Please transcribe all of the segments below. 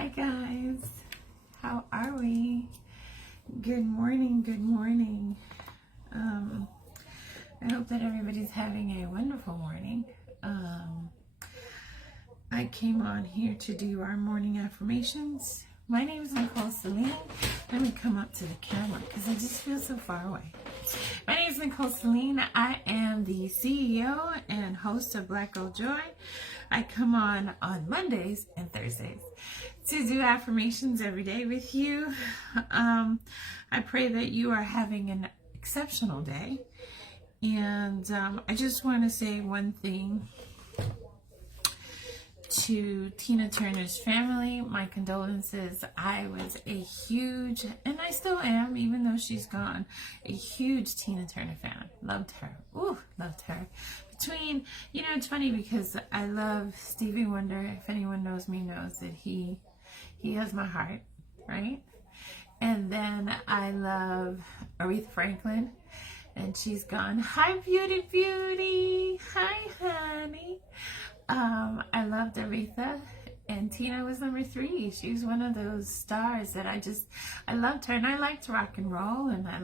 Hi guys, how are we? Good morning, good morning. I hope that everybody's having a wonderful morning. I came on here to do our morning affirmations. My name is Nicole Celine. Let me come up to the camera because I just feel so far away. My name is Nicole Celine. I am the CEO and host of Black Girl Joy. I come on Mondays and Thursdays to do affirmations every day with you. I pray that you are having an exceptional day. And I just want to say one thing to Tina Turner's family. My condolences. I was a huge, and I still am, even though she's gone, a huge Tina Turner fan. Loved her. Ooh, loved her. It's funny because I love Stevie Wonder. If anyone knows me knows that he has my heart, right? And then I love Aretha Franklin, and she's gone. Hi, beauty. Hi, honey. I loved Aretha, and Tina was number 3. She was one of those stars that I loved her, and I liked rock and roll, and I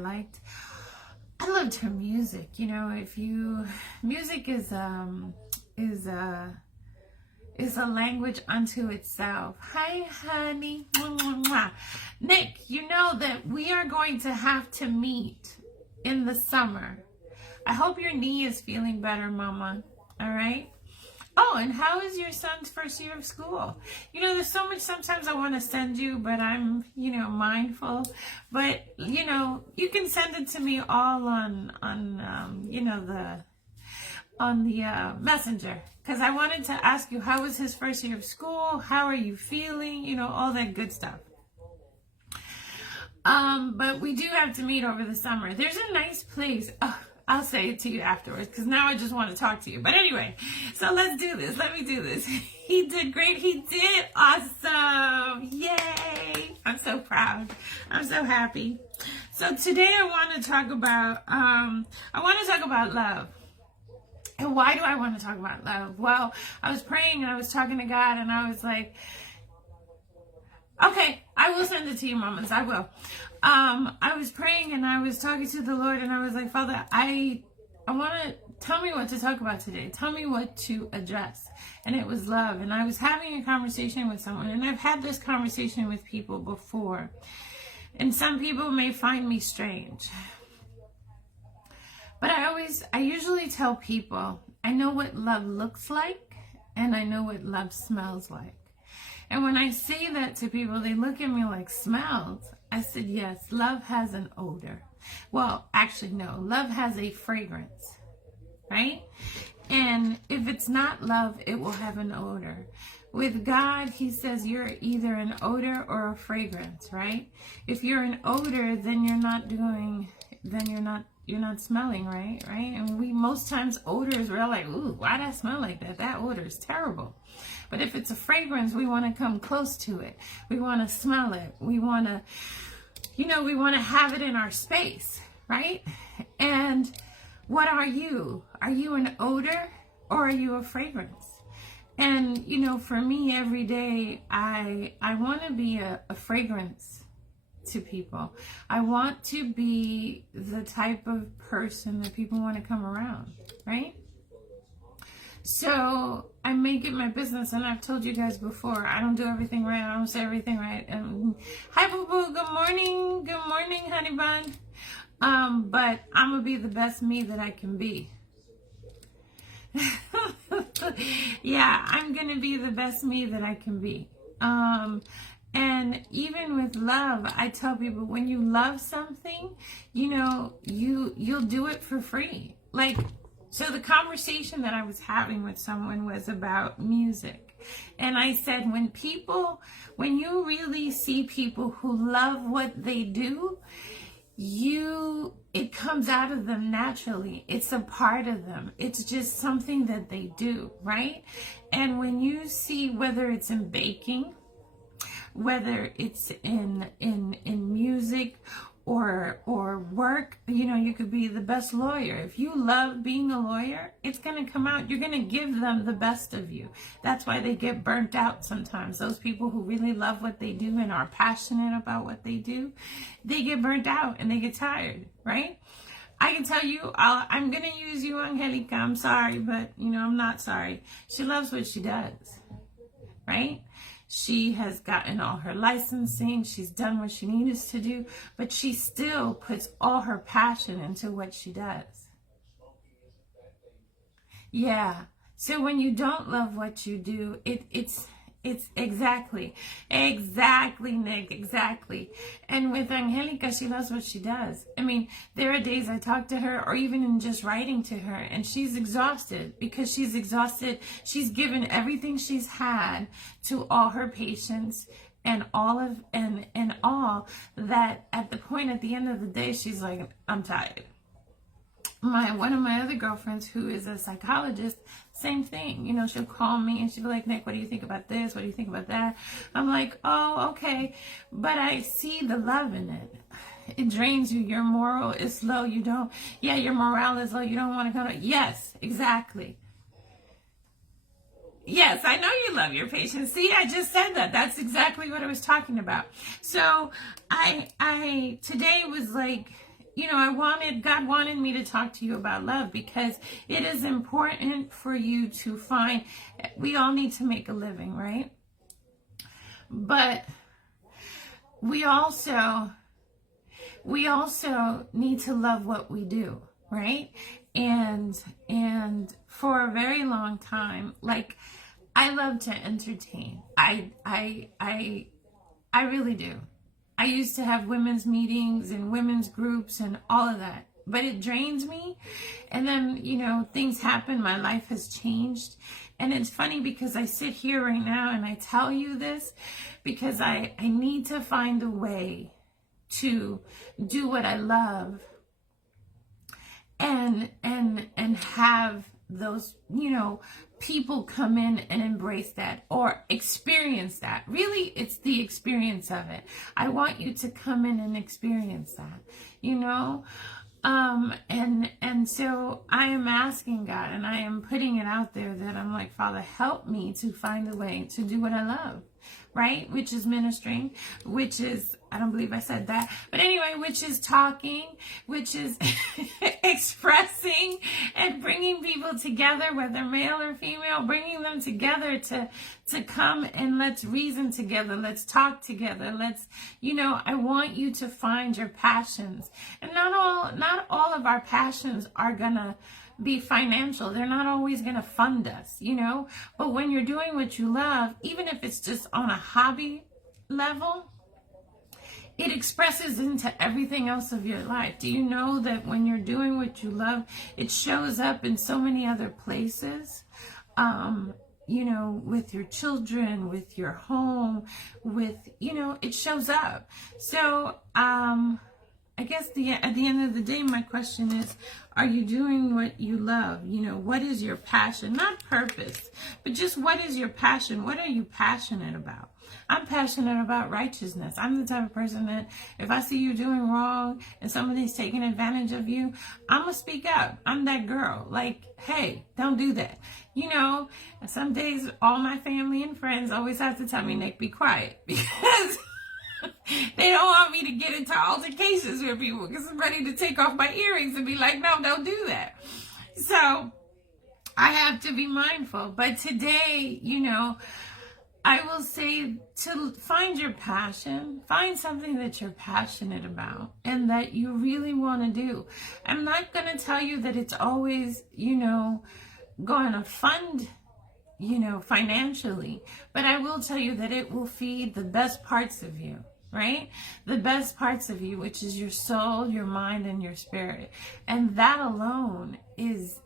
loved her music. Music is a language unto itself. Hi, honey. Nick, you know that we are going to have to meet in the summer. I hope your knee is feeling better, mama. All right? Oh, and how is your son's first year of school? There's so much sometimes I want to send you, but I'm, mindful. But, you can send it to me all on the messenger. Because I wanted to ask you, how was his first year of school? How are you feeling? All that good stuff. But we do have to meet over the summer. There's a nice place. Oh, I'll say it to you afterwards because now I just want to talk to you. But anyway, so let's do this. Let me do this. He did great. He did awesome. Yay. I'm so proud. I'm so happy. So today I want to talk about love. And why do I want to talk about love? Well, I was praying and I was talking to God and I was like, okay, I will send it to you, mamas. I will. I was praying and I was talking to the Lord and I was like, Father, I want to tell me what to talk about today. Tell me what to address. And it was love. And I was having a conversation with someone, and I've had this conversation with people before. And some people may find me strange. But I usually tell people, I know what love looks like and I know what love smells like. And when I say that to people, they look at me like, smells? I said, yes, love has an odor. Well, actually, no, love has a fragrance, right? And if it's not love, it will have an odor. With God, he says you're either an odor or a fragrance, right? If you're an odor, then you're not smelling, right? And most times odors, we're like, ooh, why does that smell like that? That odor is terrible. But if it's a fragrance, we want to come close to it. We want to smell it. We want to, we want to have it in our space, right? And what are you? Are you an odor or are you a fragrance? And, for me, every day, I want to be a fragrance to people. I want to be the type of person that people want to come around, right? So I make it my business, and I've told you guys before, I don't do everything right. I don't say everything right. Hi, boo boo. Good morning, honey bun. But I'm gonna be the best me that I can be. Yeah, I'm gonna be the best me that I can be. And even with love, I tell people, when you love something, you'll do it for free. So the conversation that I was having with someone was about music. And I said, when you really see people who love what they do, it comes out of them naturally. It's a part of them. It's just something that they do, right? And when you see, whether it's in baking, whether it's in music, or work. You could be the best lawyer. If you love being a lawyer, it's going to come out. You're going to give them the best of you. That's why they get burnt out sometimes. Those people who really love what they do and are passionate about what they do, they get burnt out and they get tired, right? I can tell you, I'm going to use you, Angelica. I'm sorry, but, I'm not sorry. She loves what she does, right? She has gotten all her licensing. She's done what she needed to do, but she still puts all her passion into what she does. Yeah. So when you don't love what you do, it's exactly, Nick, exactly. And with Angelica, she loves what she does. I mean, there are days I talk to her, or even in just writing to her, and she's exhausted because she's exhausted. She's given everything she's had to all her patients and all that. At the end of the day, she's like, I'm tired. One of my other girlfriends, who is a psychologist, same thing. She'll call me and she'll be like, Nick, what do you think about this? What do you think about that? I'm like, oh, okay. But I see the love in it. It drains you. Your moral is low. Your morale is low. You don't want to go to, yes, exactly. Yes, I know you love your patients. See, I just said that. That's exactly what I was talking about. So I today was like, God wanted me to talk to you about love, because it is important for you to find, we all need to make a living, right? But we also need to love what we do, right? And for a very long time, like, I love to entertain. I really do. I used to have women's meetings and women's groups and all of that, but it drains me. And then, things happen. My life has changed. And it's funny because I sit here right now and I tell you this because I need to find a way to do what I love and have those, people come in and embrace that or experience that. Really, it's the experience of it. I want you to come in and experience that, and so I am asking God, and I am putting it out there that I'm like, Father, help me to find a way to do what I love, right? Which is ministering, which is, I don't believe I said that, but anyway, which is talking, which is expressing and bringing people together, whether male or female, bringing them together to come and let's reason together, let's talk together, let's, I want you to find your passions. And not all of our passions are gonna be financial. They're not always going to fund us, but when you're doing what you love, even if it's just on a hobby level, it expresses into everything else of your life. Do you know that when you're doing what you love, it shows up in so many other places? With your children, with your home, it shows up. So, I guess at the end of the day, my question is, are you doing what you love? What is your passion? Not purpose, but just what is your passion? What are you passionate about? I'm passionate about righteousness. I'm the type of person that if I see you doing wrong and somebody's taking advantage of you, I'm going to speak up. I'm that girl. Like, hey, don't do that. And some days all my family and friends always have to tell me, Nick, be quiet, because they don't want me to get into altercations with people, because I'm ready to take off my earrings and be like, no, don't do that. So I have to be mindful. But today, I will say to find your passion, find something that you're passionate about and that you really want to do. I'm not going to tell you that it's always, going to fund financially, but I will tell you that it will feed the best parts of you, right? The best parts of you, which is your soul, your mind, and your spirit. And that alone is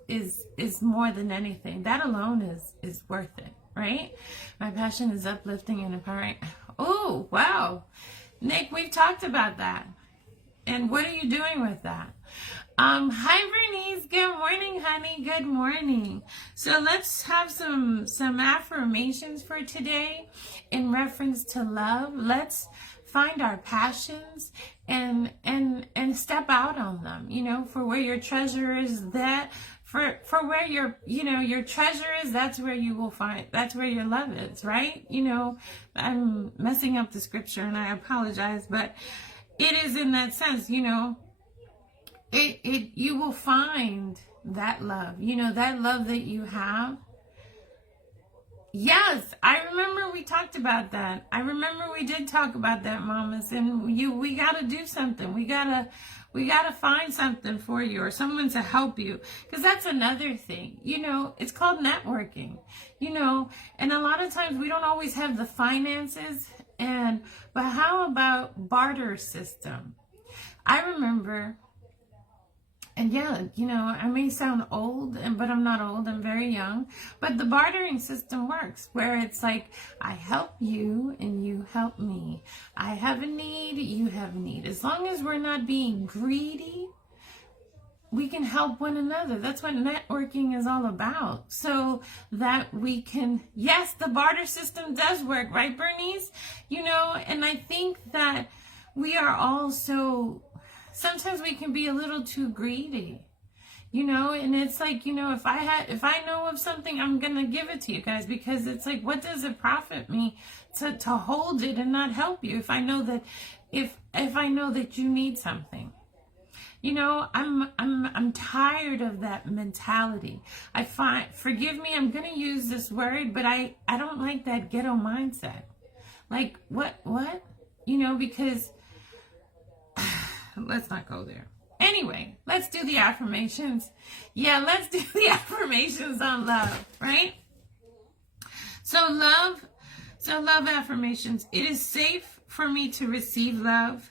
more than anything. That alone is worth it, right? My passion is uplifting and empowering. Oh, wow. Nick, we've talked about that. And what are you doing with that? Hi, Bernice. Good morning, honey. Good morning. So let's have some affirmations for today in reference to love. Let's find our passions and step out on them, for where your treasure is, that for where your treasure is, that's where you will find, that's where your love is, right? I'm messing up the scripture and I apologize, but it is in that sense, you will find that love, that love that you have. Yes, I remember we talked about that. I remember we did talk about that, mamas. And we got to do something. We got to find something for you or someone to help you. Because that's another thing. It's called networking. And a lot of times we don't always have the finances. But how about barter system? I remember... And yeah, I may sound old, but I'm not old. I'm very young. But the bartering system works where it's like, I help you and you help me. I have a need, you have a need. As long as we're not being greedy, we can help one another. That's what networking is all about. So that we can, yes, the barter system does work, right, Bernice? And I think that we are all so... Sometimes we can be a little too greedy, and it's like, if I know of something, I'm going to give it to you guys, because it's like, what does it profit me to hold it and not help you if I know that, if I know that you need something? I'm tired of that mentality. Forgive me, I'm going to use this word, but I don't like that ghetto mindset. Like, what? Because let's not go there. Anyway, let's do the affirmations. Yeah, let's do the affirmations on love, right? So love affirmations. It is safe for me to receive love.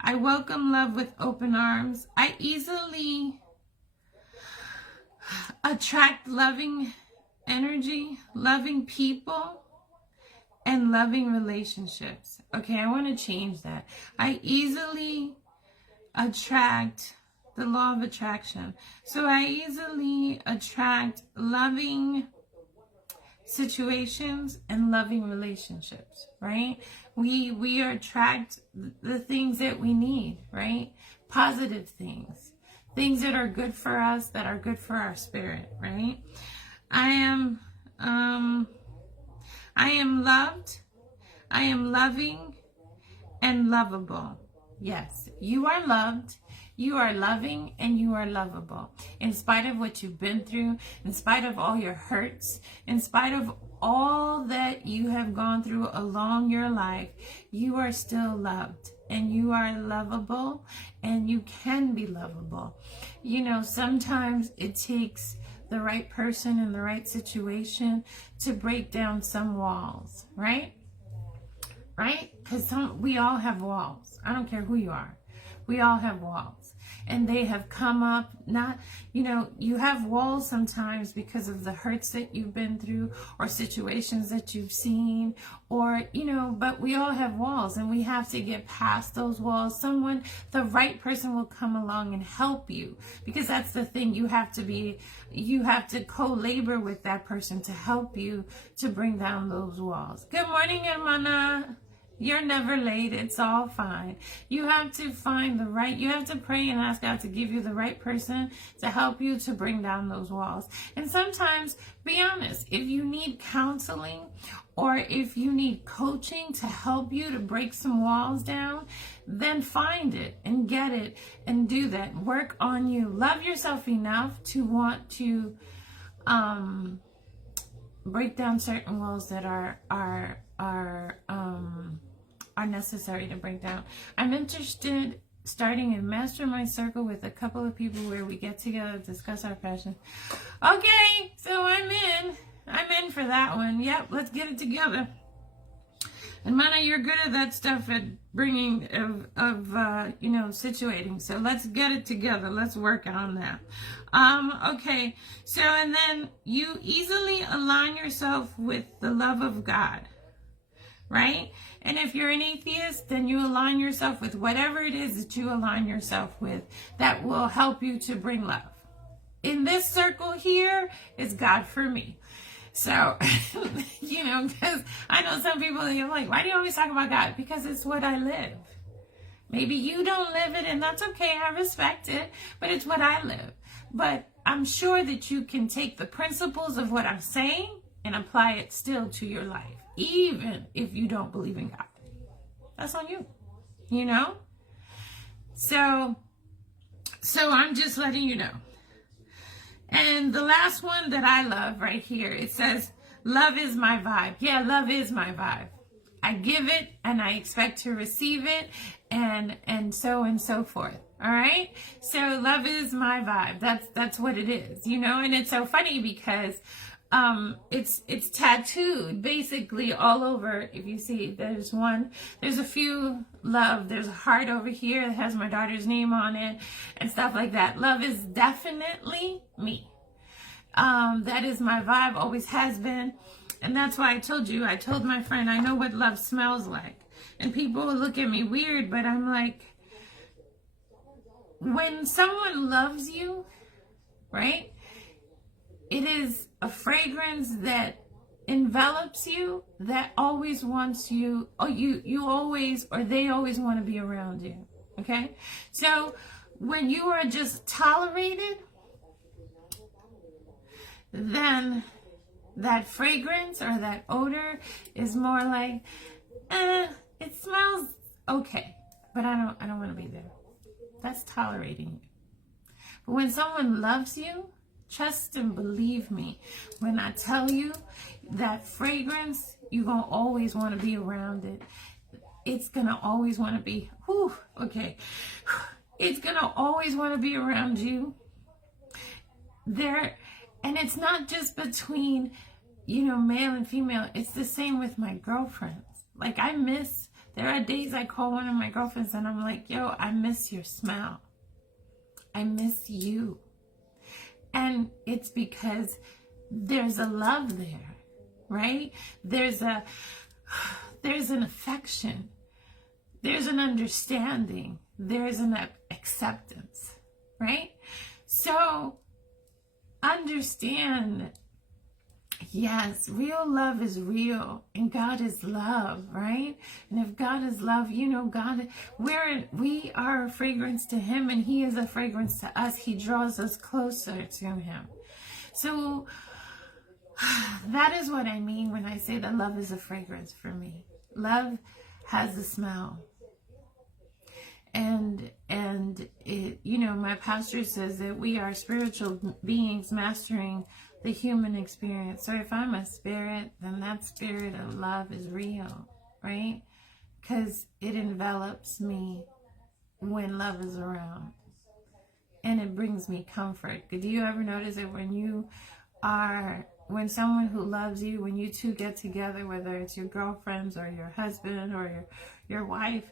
I welcome love with open arms. I easily attract loving energy, loving people, and loving relationships. Okay, I want to change that. I easily attract, the law of attraction. So I easily attract loving situations and loving relationships, right? We attract the things that we need, right? Positive things that are good for us, that are good for our spirit, right? I am loved, I am loving and lovable. Yes, you are loved, you are loving, and you are lovable. In spite of what you've been through, in spite of all your hurts, in spite of all that you have gone through along your life, you are still loved, and you are lovable, and you can be lovable. Sometimes it takes the right person in the right situation to break down some walls, right? Right? Because we all have walls. I don't care who you are. We all have walls. And they have come up, you have walls sometimes because of the hurts that you've been through or situations that you've seen or, but we all have walls and we have to get past those walls. The right person will come along and help you, because that's the thing. You have to co-labor with that person to help you to bring down those walls. Good morning, hermana. You're never late. It's all fine. You have to you have to pray and ask God to give you the right person to help you to bring down those walls. And sometimes, be honest, if you need counseling or if you need coaching to help you to break some walls down, then find it and get it and do that. Work on you. Love yourself enough to want to break down certain walls that are necessary to break down. I'm interested starting a mastermind circle with a couple of people where we get together, discuss our passion. Okay, so I'm in for that one. Yep, let's get it together. And Mana, you're good at that stuff at bringing situating. So let's get it together. Let's work on that. Okay. So, and then you easily align yourself with the love of God, right? And if you're an atheist, then you align yourself with whatever it is that you align yourself with that will help you to bring love. In this circle here is God for me. So, because I know some people, they're like, why do you always talk about God? Because it's what I live. Maybe you don't live it, and that's okay. I respect it, but it's what I live. But I'm sure that you can take the principles of what I'm saying and apply it still to your life, even if you don't believe in God. That's on you, you know? So I'm just letting you know. And the last one that I love right here, it says, love is my vibe. Yeah, love is my vibe. I give it and I expect to receive it and so forth. All right. So love is my vibe. That's what it is, you know, and it's so funny because it's tattooed basically all over. If you see, there's a few love. There's a heart over here that has my daughter's name on it and stuff like that. Love is definitely me. That is my vibe, always has been. And that's why I told my friend, I know what love smells like. And people will look at me weird, but I'm like, when someone loves you, right? It is a fragrance that envelops you, that always wants you, or they always want to be around you. Okay? So when you are just tolerated, then that fragrance or that odor is more like, it smells okay, but I don't want to be there. That's tolerating you. But when someone loves you, trust and believe me when I tell you that fragrance, you're going to always want to be around it. It's going to always want to be, okay. It's going to always want to be around you. And it's not just between, male and female. It's the same with my girlfriends. Like there are days I call one of my girlfriends and I'm like, yo, I miss your smell. I miss you. And it's because there's a love there, right? There's an affection. There's an understanding. There's an acceptance, right? So understand, yes, real love is real, and God is love, right? And if God is love, God, we are a fragrance to Him, and He is a fragrance to us. He draws us closer to Him. So that is what I mean when I say that love is a fragrance for me. Love has a smell. And it, my pastor says that we are spiritual beings mastering the human experience. So if I'm a spirit, then that spirit of love is real, right? Because it envelops me when love is around. And it brings me comfort. Do you ever notice that when someone who loves you, when you two get together, whether it's your girlfriends or your husband or your wife,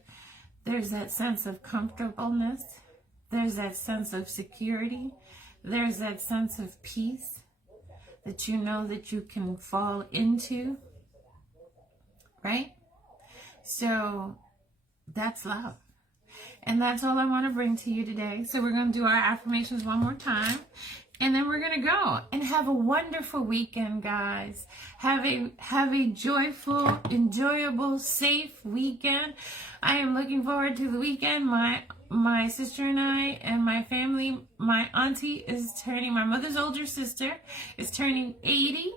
there's that sense of comfortableness. There's that sense of security. There's that sense of peace that you know that you can fall into, right? So that's love. And that's all I want to bring to you today. So we're going to do our affirmations one more time. And then we're going to go and have a wonderful weekend, guys. Have a joyful, enjoyable, safe weekend. I am looking forward to the weekend. My sister and I and my family, my auntie my mother's older sister is turning 80.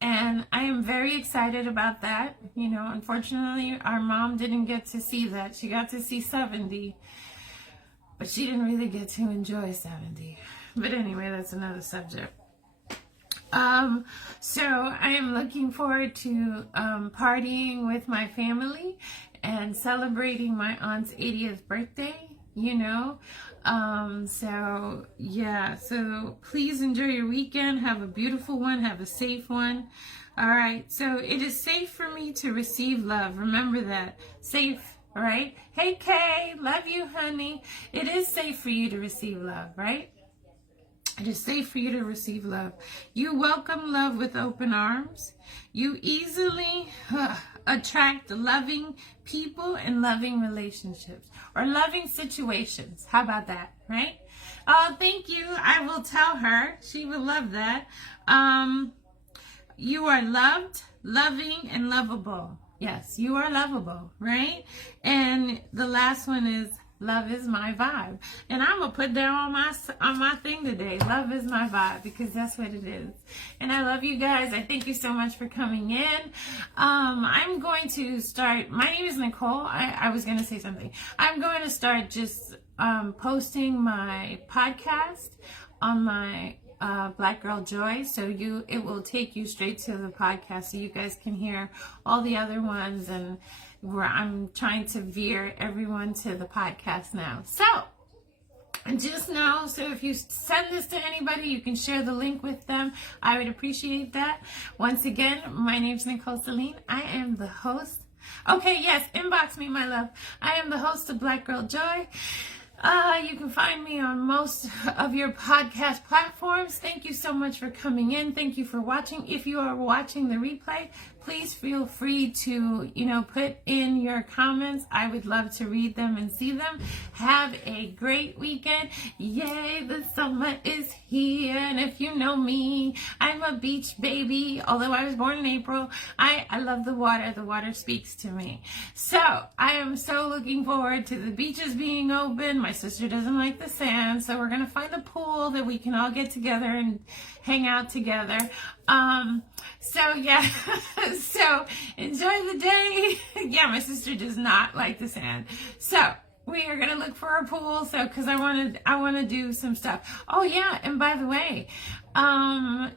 And I am very excited about that. Unfortunately, our mom didn't get to see that. She got to see 70. But she didn't really get to enjoy 70. But anyway, that's another subject. So I am looking forward to partying with my family and celebrating my aunt's 80th birthday, So yeah, so please enjoy your weekend. Have a beautiful one. Have a safe one. All right. So it is safe for me to receive love. Remember that. Safe. All right. Hey, Kay. Love you, honey. It is safe for you to receive love, right? It is safe for you to receive love. You welcome love with open arms. You easily attract loving people and loving relationships or loving situations. How about that, right? Oh, thank you. I will tell her. She will love that. You are loved, loving, and lovable. Yes, you are lovable, right? And the last one is love is my vibe. And I'm going to put down on my thing today. Love is my vibe, because that's what it is. And I love you guys. I thank you so much for coming in. I'm going to start. My name is Nicole. I was going to say something. I'm going to start just posting my podcast on my Black Girl Joy, so it will take you straight to the podcast, so you guys can hear all the other ones, and where I'm trying to veer everyone to the podcast now. So just know, so if you send this to anybody, you can share the link with them. I would appreciate that. Once again, my name's Nicole Celine. I am the host. Okay, yes, inbox me, my love. I am the host of Black Girl Joy. You can find me on most of your podcast platforms. Thank you so much for coming in. Thank you for watching. If you are watching the replay, please feel free to, put in your comments. I would love to read them and see them. Have a great weekend. Yay, the summer is here. And if you know me, I'm a beach baby. Although I was born in April, I love the water. The water speaks to me. So I am so looking forward to the beaches being open. My sister doesn't like the sand, so we're going to find a pool that we can all get together and hang out together. So yeah, so enjoy the day. Yeah, my sister does not like the sand. So we are gonna look for a pool. So, cause I want to do some stuff. Oh yeah, and by the way,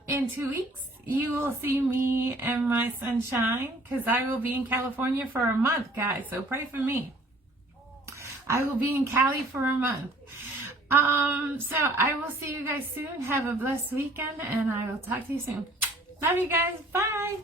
in 2 weeks you will see me and my sunshine, cause I will be in California for a month, guys. So pray for me. I will be in Cali for a month. So I will see you guys soon. Have a blessed weekend, and I will talk to you soon. Love you guys. Bye.